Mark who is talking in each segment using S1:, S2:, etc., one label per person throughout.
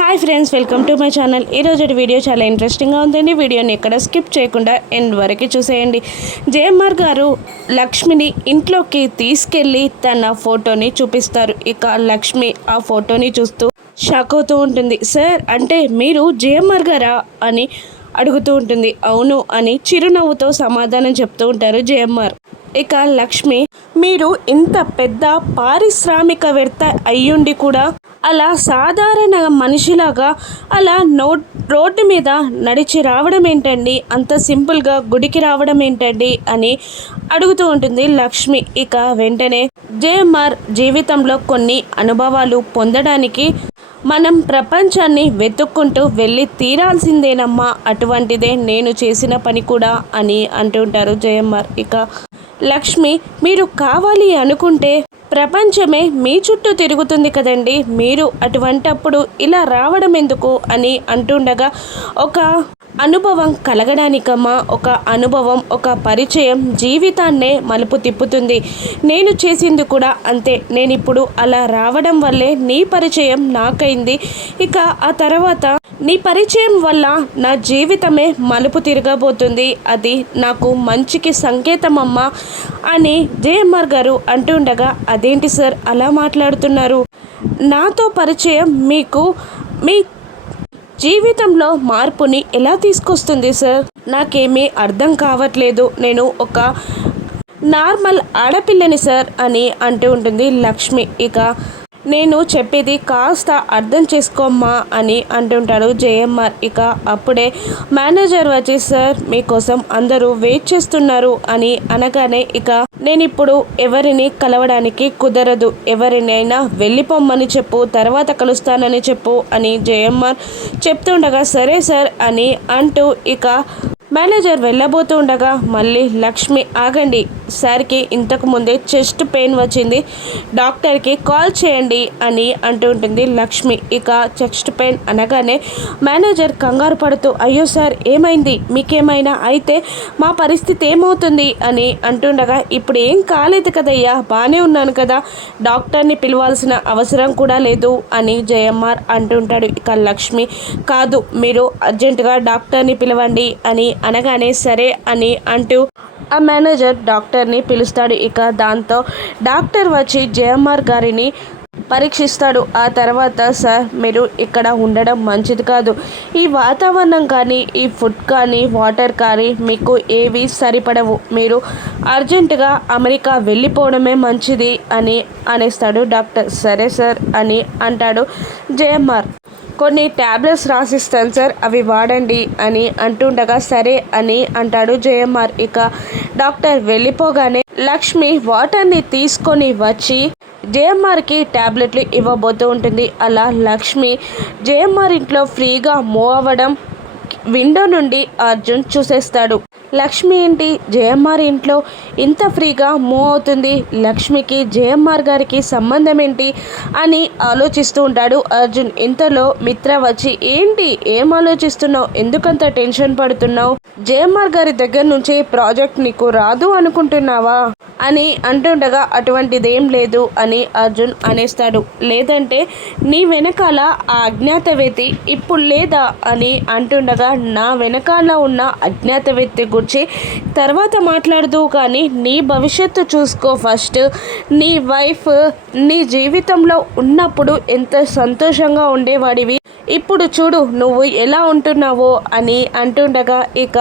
S1: Hi friends welcome to my channel. ఈరోజు video చాలా ఇంట్రెస్టింగ్గా ఉందండి. వీడియోని ఎక్కడ స్కిప్ చేయకుండా ఎండ్ వరకు చూసేయండి. జేఎంఆర్ గారు లక్ష్మిని ఇంట్లోకి తీసుకెళ్ళి తన ఫోటోని చూపిస్తారు. ఇక లక్ష్మి ఆ ఫోటోని చూస్తూ షాక్ అవుతూ ఉంటుంది. సార్ అంటే మీరు జేఎంఆర్ గారా? అని అడుగుతూ ఉంటుంది. అవును అని చిరునవ్వుతో సమాధానం చెప్తూ ఉంటారు జేఎంఆర్ ఇక లక్ష్మి మీరు ఇంత పెద్ద పారిశ్రామికవేత్త అయ్యుండి కూడా అలా సాధారణ మనిషిలాగా అలా నో రోడ్డు మీద నడిచి రావడం ఏంటండి అంత సింపుల్గా గుడికి రావడం ఏంటండి అని అడుగుతూ ఉంటుంది లక్ష్మి. ఇక వెంటనే జేఎంఆర్ జీవితంలో కొన్ని అనుభవాలు పొందడానికి మనం ప్రపంచాన్ని వెతుక్కుంటూ వెళ్ళి తీరాల్సిందేనమ్మా? అటువంటిదే నేను చేసిన పని కూడా అని అంటుంటారు జయమ్మార్ ఇక లక్ష్మి మీరు కావాలి అనుకుంటే ప్రపంచమే మీ చుట్టూ తిరుగుతుంది కదండి. మీరు అటువంటప్పుడు ఇలా రావడం ఎందుకు అని అంటుండగా ఒక అనుభవం కలగడానికమ్మా ఒక అనుభవం ఒక పరిచయం జీవితాన్నే మలుపు తిప్పుతుంది. నేను చేసింది కూడా అంతే. నేను ఇప్పుడు అలా రావడం వల్లే నీ పరిచయం నాకైంది. ఇక ఆ తర్వాత నీ పరిచయం వల్ల నా జీవితమే మలుపు తిరగబోతుంది. అది నాకు మంచికి సంకేతమమ్మా అని జేఎంఆర్ గారు అంటుండగా అదేంటి సార్ అలా మాట్లాడుతున్నారు? నాతో పరిచయం మీకు మీ జీవితంలో మార్పుని ఎలా తీసుకొస్తుంది సార్? నాకేమీ అర్థం కావట్లేదు. నేను ఒక నార్మల్ ఆడపిల్లని సార్ అని అంటూ ఉంటుంది లక్ష్మి. ఇక నేను చెప్పేది కాస్త అర్థం చేసుకోమ్మా అని అంటుంటాడు జేఎంఆర్ ఇక అప్పుడే మేనేజర్ వచ్చి సార్ మీకోసం అందరూ వెయిట్ చేస్తున్నారు అని అనగానే ఇక నేను ఇప్పుడు ఎవరిని కలవడానికి కుదరదు. ఎవరినైనా వెళ్ళిపోమ్మని చెప్పు తర్వాత కలుస్తానని చెప్పు అని జేఎంఆర్ చెప్తుండగా సరే సార్ అని అంటూ ఇక మేనేజర్ వెళ్ళబోతూ ఉండగా మళ్ళీ లక్ష్మి ఆగండి. సార్కి ఇంతకు ముందే చెస్ట్ పెయిన్ వచ్చింది. డాక్టర్కి కాల్ చేయండి అని అంటూ ఉంటుంది లక్ష్మి. ఇక చెస్ట్ పెయిన్ అనగానే మేనేజర్ కంగారు పడుతూ అయ్యో సార్ ఏమైంది? మీకేమైనా అయితే మా పరిస్థితి ఏమవుతుంది? అని అంటుండగా ఇప్పుడు ఏం కాలేదు కదయ్యా బాగానే ఉన్నాను కదా. డాక్టర్ని పిలవాల్సిన అవసరం కూడా లేదు అని జయమ్మార్ అంటుంటాడు ఇక లక్ష్మి కాదు మీరు అర్జెంటుగా డాక్టర్ని పిలవండి అని అనగానే సరే అని అంటూ ఆ మేనేజర్ డాక్టర్ని పిలుస్తాడు. ఇక దాంతో డాక్టర్ వచ్చి జేఎంఆర్ గారిని పరీక్షిస్తాడు. ఆ తర్వాత సార్ మీరు ఇక్కడ ఉండడం మంచిది కాదు. ఈ వాతావరణం కానీ ఈ ఫుడ్ కానీ వాటర్ కానీ మీకు ఏవి సరిపడవు. మీరు అర్జెంటుగా అమెరికా వెళ్ళిపోవడమే మంచిది అని అనేస్తాడు డాక్టర్. సరే సార్ అని అంటాడు జేఎంఆర్ కొన్ని ట్యాబ్లెట్స్ రాసిస్తాను సార్ అవి వాడండి అని అంటుండగా సరే అని అంటాడు జేఎంఆర్ ఇక డాక్టర్ వెళ్ళిపోగానే లక్ష్మి వాటర్ని తీసుకొని వచ్చి జేఎంఆర్కి ట్యాబ్లెట్లు ఇవ్వబోతూ ఉంటుంది. అలా లక్ష్మి జేఎంఆర్ ఇంట్లో ఫ్రీగా మూవ్ అవ్వడం విండో నుండి అర్జున్ చూసేస్తాడు. లక్ష్మి ఏంటి? జయమ్మార్ ఇంట్లో ఇంత ఫ్రీగా మూవ్ అవుతుంది. లక్ష్మికి జయమ్మార్ గారికి సంబంధం ఏంటి అని ఆలోచిస్తూ ఉంటాడు అర్జున్. ఇంతలో మిత్ర వచ్చి ఏంటి? ఏం ఆలోచిస్తున్నావు? ఎందుకంత టెన్షన్ పడుతున్నావు? జయమ్మార్ గారి దగ్గర నుంచి ప్రాజెక్ట్ నీకు రాదు అనుకుంటున్నావా? అని అంటుండగా అటువంటిదేం లేదు అని అర్జున్ అనేస్తాడు. లేదంటే నీ వెనకాల ఆ అజ్ఞాతవేతి ఇప్పుడు లేదా? అని అంటుండగా నా వెనకాల ఉన్న అజ్ఞాత వ్యక్తి గురించి తర్వాత మాట్లాడదు కానీ నీ భవిష్యత్తు చూసుకో ఫస్ట్. నీ వైఫ్ నీ జీవితంలో ఉన్నప్పుడు ఎంత సంతోషంగా ఉండేవాడివి. ఇప్పుడు చూడు నువ్వు ఎలా ఉంటున్నావో అని అంటుండగా ఇక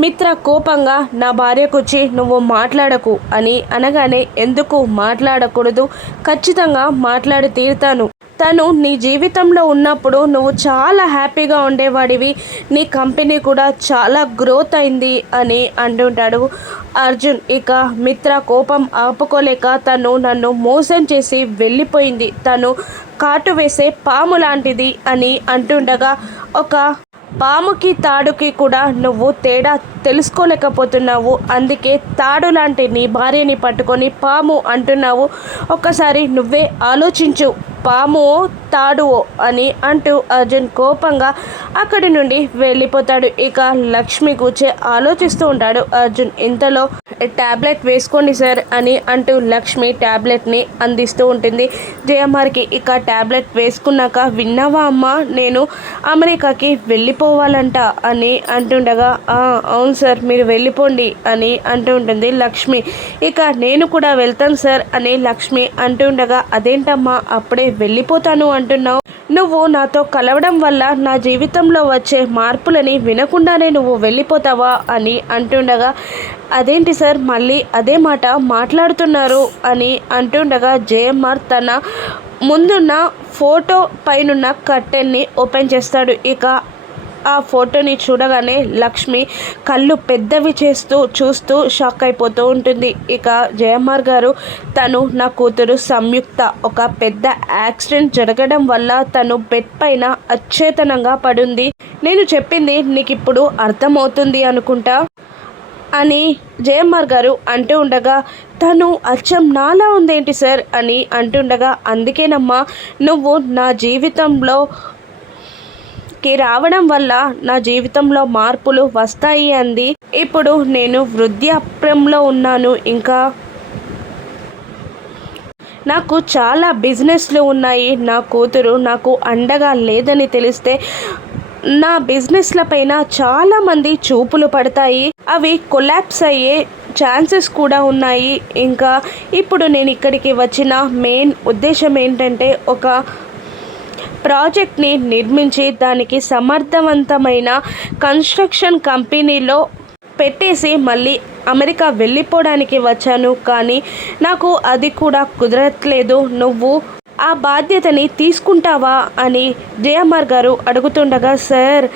S1: మిత్ర కోపంగా నా భార్యకొచ్చి నువ్వు మాట్లాడకు అని అనగానే ఎందుకు మాట్లాడకూడదు? ఖచ్చితంగా మాట్లాడి తీరుతాను. తను నీ జీవితంలో ఉన్నప్పుడు నువ్వు చాలా హ్యాపీగా ఉండేవాడివి. నీ కంపెనీ కూడా చాలా గ్రోత్ అయింది అని అంటుంటాడు అర్జున్. ఇక మిత్ర కోపం ఆపుకోలేక తను నన్ను మోసం చేసి వెళ్ళిపోయింది. తను కాటు వేసే పాము లాంటిది అని అంటుండగా ఒక పాముకి తాడుకి కూడా నువ్వు తేడా తెలుసుకోలేకపోతున్నావు. అందుకే తాడు లాంటి నీ భార్యని పట్టుకొని పాము అంటున్నావు. ఒక్కసారి నువ్వే ఆలోచించు. పాము తాడువో అని అంటూ అర్జున్ కోపంగా అక్కడి నుండి వెళ్ళిపోతాడు. ఇక లక్ష్మి కూర్చే ఆలోచిస్తూ ఉంటాడు అర్జున్. ఇంతలో ట్యాబ్లెట్ వేసుకోండి సార్ అని అంటూ లక్ష్మి ట్యాబ్లెట్ని అందిస్తూ ఉంటుంది. జయమార్కి ఇక ట్యాబ్లెట్ వేసుకున్నాక విన్నావా అమ్మ నేను అమెరికాకి వెళ్ళిపోవాలంట అని అంటుండగా అవును సార్ మీరు వెళ్ళిపోండి అని అంటూ ఉంటుంది లక్ష్మి. ఇక నేను కూడా వెళ్తాను సార్ అని లక్ష్మి అంటుండగా అదేంటమ్మా అప్పుడే వెళ్ళిపోతాను అంటున్నావు. నువ్వు నాతో కలవడం వల్ల నా జీవితంలో వచ్చే మార్పులని వినకుండానే నువ్వు వెళ్ళిపోతావా అని అంటుండగా అదేంటి సార్? మళ్ళీ అదే మాట మాట్లాడుతున్నారు అని అంటుండగా జేఎంఆర్ తన ముందున్న ఫోటో పైనున్న కర్టెన్ని ఓపెన్ చేస్తాడు. ఇక ఆ ఫోటోని చూడగానే లక్ష్మి కళ్ళు పెద్దవి చేస్తూ చూస్తూ షాక్ అయిపోతూ ఉంటుంది. ఇక జయమ్మార్ గారు తను నా కూతురు సంయుక్త. ఒక పెద్ద యాక్సిడెంట్ జరగడం వల్ల తను బెడ్ పైన అచేతనంగా పడుంది. నేను చెప్పింది నీకు ఇప్పుడు అర్థమవుతుంది అనుకుంటా? అని జయమ్మార్ గారు అంటూ ఉండగా తను అచ్చం నాలా ఉందేంటి సార్? అని అంటుండగా అందుకేనమ్మా నువ్వు నా జీవితంలో కి రావడం వల్ల నా జీవితంలో మార్పులు వస్తాయి అంది. ఇప్పుడు నేను వృద్ధాప్యంలో ఉన్నాను. ఇంకా నాకు చాలా బిజినెస్లు ఉన్నాయి. నా కూతురు నాకు అండగా లేదని తెలిస్తే నా బిజినెస్ల పైన చాలామంది చూపులు పడతాయి. అవి కొలాప్స్ అయ్యే ఛాన్సెస్ కూడా ఉన్నాయి. ఇంకా ఇప్పుడు నేను ఇక్కడికి వచ్చిన మెయిన్ ఉద్దేశం ఏంటంటే ఒక ప్రాజెక్ట్ని నిర్మించి దానికి సమర్థవంతమైన కన్స్ట్రక్షన్ కంపెనీలో పెట్టేసి మళ్ళీ అమెరికా వెళ్ళిపోవడానికి వచ్చాను. కానీ నాకు అది కూడా కుదరట్లేదు. నువ్వు ఆ బాధ్యతని తీసుకుంటావా అని జయమార్ గారు అడుగుతుండగా సార్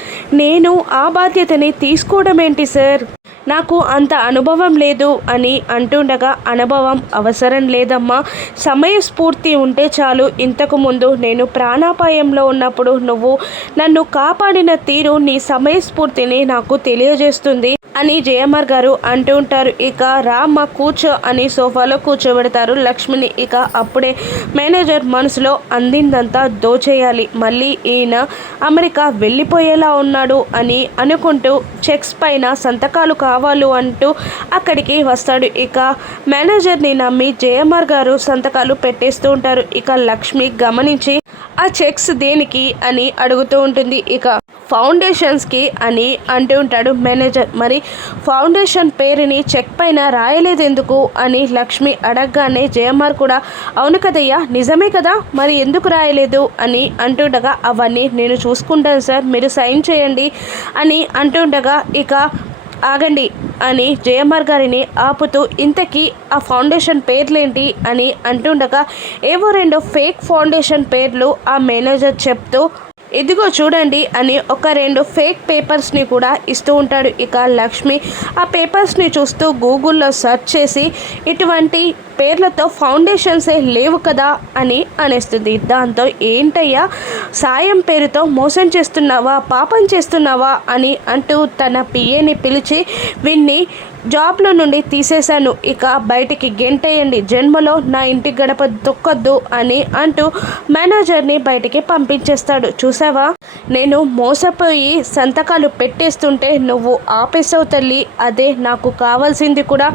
S1: నేను ఆ బాధ్యతని తీసుకోవడం ఏంటి సార్? నాకు అంత అనుభవం లేదు అని అంటుండగా అనుభవం అవసరం లేదమ్మా. సమయస్ఫూర్తి ఉంటే చాలు. ఇంతకు ముందు నేను ప్రాణాపాయంలో ఉన్నప్పుడు నువ్వు నన్ను కాపాడిన తీరు నీ సమయస్ఫూర్తిని నాకు తెలియజేస్తుంది. అని జయమార్ గారు అంటూ ఉంటారు. ఇక రామ్మ కూర్చో అని సోఫాలో కూర్చోబెడతారు లక్ష్మిని. ఇక అప్పుడే మేనేజర్ మనసులో అందిందంతా దోచేయాలి. మళ్ళీ ఈయన అమెరికా వెళ్ళిపోయేలా ఉన్నాడు అని అనుకుంటూ చెక్స్ పైన సంతకాలు కావాలి అంటూ అక్కడికి వస్తాడు. ఇక మేనేజర్ని నమ్మి జయమార్ గారు సంతకాలు పెట్టేస్తూ ఉంటారు. ఇక లక్ష్మి గమనించి ఆ చెక్స్ దేనికి? అని అడుగుతూ ఉంటుంది. ఇక ఫౌండేషన్స్కి అని అంటూ ఉంటాడు మేనేజర్. మరి ఫౌండేషన్ పేరుని చెక్ పైన రాయలేదు ఎందుకు అని లక్ష్మి అడగగానే జయమార్ కూడా అవును కదయ్యా నిజమే కదా మరి ఎందుకు రాయలేదు అని అంటుండగా అవన్నీ నేను చూసుకుంటాను సార్ మీరు సైన్ చేయండి అని అంటుండగా ఇక ఆగండి అని జయమార్ గారిని ఆపుతూ ఇంతకీ ఆ ఫౌండేషన్ పేర్లేంటి అని అంటుండగా ఏవో రెండు ఫేక్ ఫౌండేషన్ పేర్లు ఆ మేనేజర్ చెప్తూ ఇదిగో చూడండి అని ఒక రెండు ఫేక్ పేపర్స్ని కూడా ఇస్తూ ఉంటాడు ఇక లక్ష్మి. ఆ పేపర్స్ని చూస్తూ గూగుల్లో సెర్చ్ చేసి ఇటువంటి పేర్లతో ఫౌండేషన్సే లేవు కదా అని అనేస్తుంది. దాంతో ఏంటయ్యా సాయం పేరుతో మోసం చేస్తున్నావా పాపం చేస్తున్నావా అని అంటూ తన పిఏని పిలిచి విన్ని జాబ్లో నుండి తీసేశాను. ఇక బయటికి గెంటేయండి. జన్మలో నా ఇంటి గడప దుక్కొద్దు అని అంటూ మేనేజర్ని బయటికి పంపించేస్తాడు. చూసావా? నేను మోసపోయి సంతకాలు పెట్టేస్తుంటే నువ్వు ఆపేసావు తల్లి. అదే నాకు కావాల్సింది కూడా.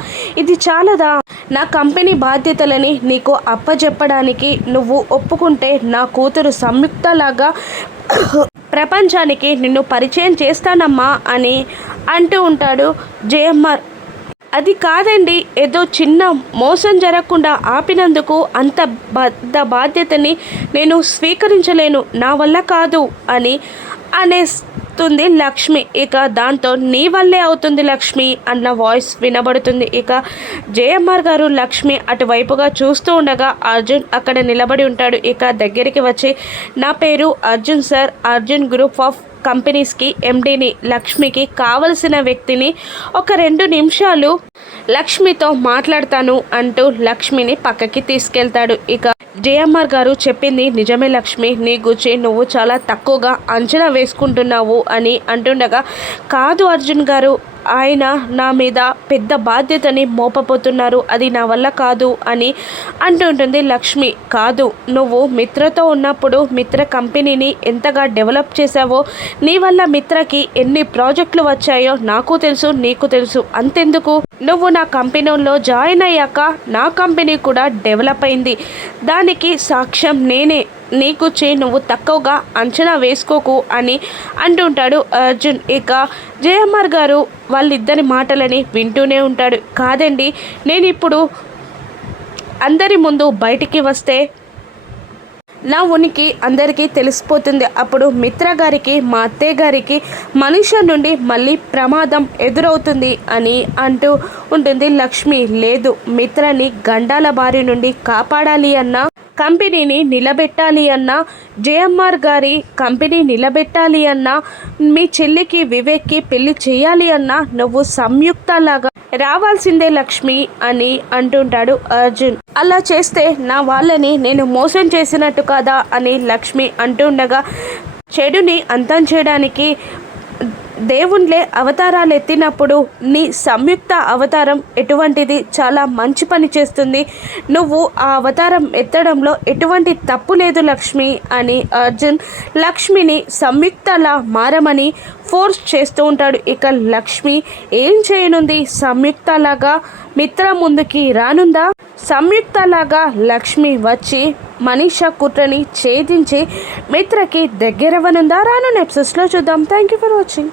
S1: ఇది చాలదా? నా కంపెనీ బాధ్యతలని నీకు అప్పచెప్పడానికి నువ్వు ఒప్పుకుంటే నా కూతురు సంయుక్తలాగా ప్రపంచానికి నిన్ను పరిచయం చేస్తానమ్మా అని అంటూ ఉంటాడు జేఎంఆర్ అది కాదండి ఏదో చిన్న మోసం జరగకుండా ఆపినందుకు అంత పెద్ద బాధ్యతని నేను స్వీకరించలేను నా వల్ల కాదు అని అనేస్తుంది లక్ష్మి. ఇక దాంతో నీ వల్లే అవుతుంది లక్ష్మి అన్న వాయిస్ వినబడుతుంది. ఇక జేఎంఆర్ గారు లక్ష్మి అటువైపుగా చూస్తూ ఉండగా అర్జున్ అక్కడ నిలబడి ఉంటాడు. ఇక దగ్గరికి వచ్చి నా పేరు Arjun sir Arjun group of కంపెనీస్కి ఎండీని లక్ష్మికి కావలసిన వ్యక్తిని ఒక రెండు నిమిషాలు లక్ష్మితో మాట్లాడతాను అంటూ లక్ష్మిని పక్కకి తీసుకెళ్తాడు. ఇక జేఎంఆర్ గారు చెప్పింది నిజమే లక్ష్మి నీ గురించి నువ్వు చాలా తక్కువగా అంచనా వేసుకుంటున్నావు అని అంటుండగా కాదు అర్జున్ గారు ఆయన నా మీద పెద్ద బాధ్యతని మోపపోతున్నారు అది నా వల్ల కాదు అని అంటుంటుంది లక్ష్మి. కాదు నువ్వు మిత్రతో ఉన్నప్పుడు మిత్ర కంపెనీని ఎంతగా డెవలప్ చేశావో నీ వల్ల మిత్రకి ఎన్ని ప్రాజెక్టులు వచ్చాయో నాకు తెలుసు నీకు తెలుసు. అంతెందుకు? నువ్వు నా కంపెనీలో జాయిన్ అయ్యాక నా కంపెనీ కూడా డెవలప్ అయింది. దానికి సాక్ష్యం నేనే. నీకు నువ్వు తక్కువగా అంచనా వేసుకోకు అని అంటుంటాడు అర్జున్. ఇక జయమ్మర్ గారు వాళ్ళిద్దరి మాటలని వింటూనే ఉంటాడు. కాదండి నేను ఇప్పుడు అందరి ముందు బయటికి వస్తే నా ఉనికి అందరికీ తెలిసిపోతుంది. అప్పుడు మిత్ర గారికి మా అత్తయ్య గారికి మనిషి నుండి మళ్ళీ ప్రమాదం ఎదురవుతుంది అని అంటూ ఉంటుంది లక్ష్మి. లేదు మిత్రని గండాల బారి నుండి కాపాడాలి అన్న కంపెనీని నిలబెట్టాలి అన్నా జేఎంఆర్ గారి కంపెనీ నిలబెట్టాలి అన్నా మీ చెల్లికి వివేక్కి పెళ్ళి చేయాలి అన్నా నువ్వు సంయుక్త లాగా రావాల్సిందే లక్ష్మి అని అంటుంటాడు అర్జున్. అలా చేస్తే నా వాళ్ళని నేను మోసం చేసినట్టు కదా అని లక్ష్మి అంటుండగా చెడుని అంతం చేయడానికి దేవుళ్ళే అవతారాలు ఎత్తినప్పుడు నీ సంయుక్త అవతారం ఎటువంటిది? చాలా మంచి పని చేస్తుంది. నువ్వు ఆ అవతారం ఎత్తడంలో ఎటువంటి తప్పు లేదు లక్ష్మి అని అర్జున్ లక్ష్మిని సంయుక్తలా మారమని ఫోర్స్ చేస్తూ ఉంటాడు. ఇక లక్ష్మి ఏం చేయనుంది? సంయుక్తలాగా మిత్ర ముందుకి రానుందా? సంయుక్తలాగా లక్ష్మి వచ్చి మనీషా కుట్రని ఛేదించి మిత్రకి దగ్గరవనుందా రాను నెప్సెస్లో చూద్దాం. Thank you for watching